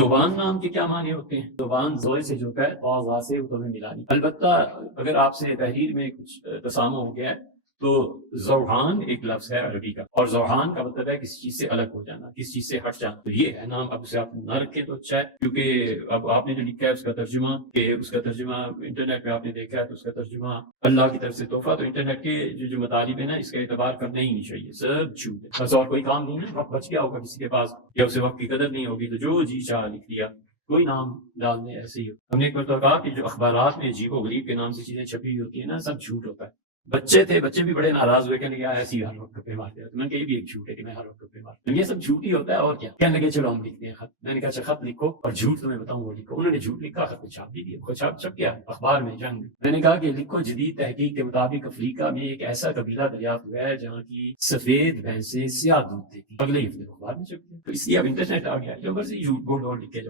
زبان نام کے کیا معنی ہوتے ہیں؟ زبان زوئے سے جو ہے آغاز سے وہ تمہیں ملانی. البتہ اگر آپ سے تحریر میں کچھ تسامح ہو گیا ہے تو زوحان ایک لفظ ہے عربی کا، اور زوحان کا مطلب ہے کسی چیز سے الگ ہو جانا، کسی چیز سے ہٹ جانا. تو یہ ہے نام، اب اسے آپ نہ رکھیں تو اچھا ہے، کیونکہ اب آپ نے جو لکھا ہے اس کا ترجمہ، کہ اس کا ترجمہ انٹرنیٹ پہ آپ نے دیکھا ہے تو اس کا ترجمہ اللہ کی طرف سے تحفہ. تو انٹرنیٹ کے جو مطالب ہیں نا، اس کا اعتبار کرنا ہی نہیں چاہیے، سب جھوٹ ہے، بس اور کوئی کام نہیں ہے. وقت بچ گیا ہوگا کسی کے پاس، یا اسے وقت کی قدر نہیں ہوگی تو جو جی چاہ لکھ دیا، کوئی نام ڈالنے ایسے ہی ہو. ہم نے ایک مرتبہ کہا کہ جو اخبارات میں عجیب و غریب کے نام سے چیزیں چھپی ہوئی ہوتی ہیں نا، سب جھوٹ ہوتا ہے. بچے تھے، بچے بھی بڑے ناراض ہوئے، کہنے لگے ایسی ہر وقت گپے مارتے ہیں. میں نے کہا یہ بھی ایک جھوٹ ہے کہ میں ہر وقت گپے مارتا ہوں، یہ سب جھوٹ ہی ہوتا ہے اور کیا. کہنے لگے چلو ہم لکھتے ہیں خط. میں نے کہا اچھا خط لکھو اور جھوٹ تمہیں بتاؤں وہ لکھو. انہوں نے جھوٹ لکھا، خط میں چھاپ بھی دیا، خود چھپ گیا اخبار میں جنگ. میں نے کہا کہ لکھو جدید تحقیق کے مطابق افریقہ میں ایک ایسا قبیلہ دریافت ہوا ہے جہاں کی سفید بھینسیں سیاہ دودھ دیتی. اگلے ہفتے اخبار میں چھپ گیا. تو اس لیے اب انٹرنیٹ آ گیا، جو مرضی جھوٹ بول اور لکھے جاؤ.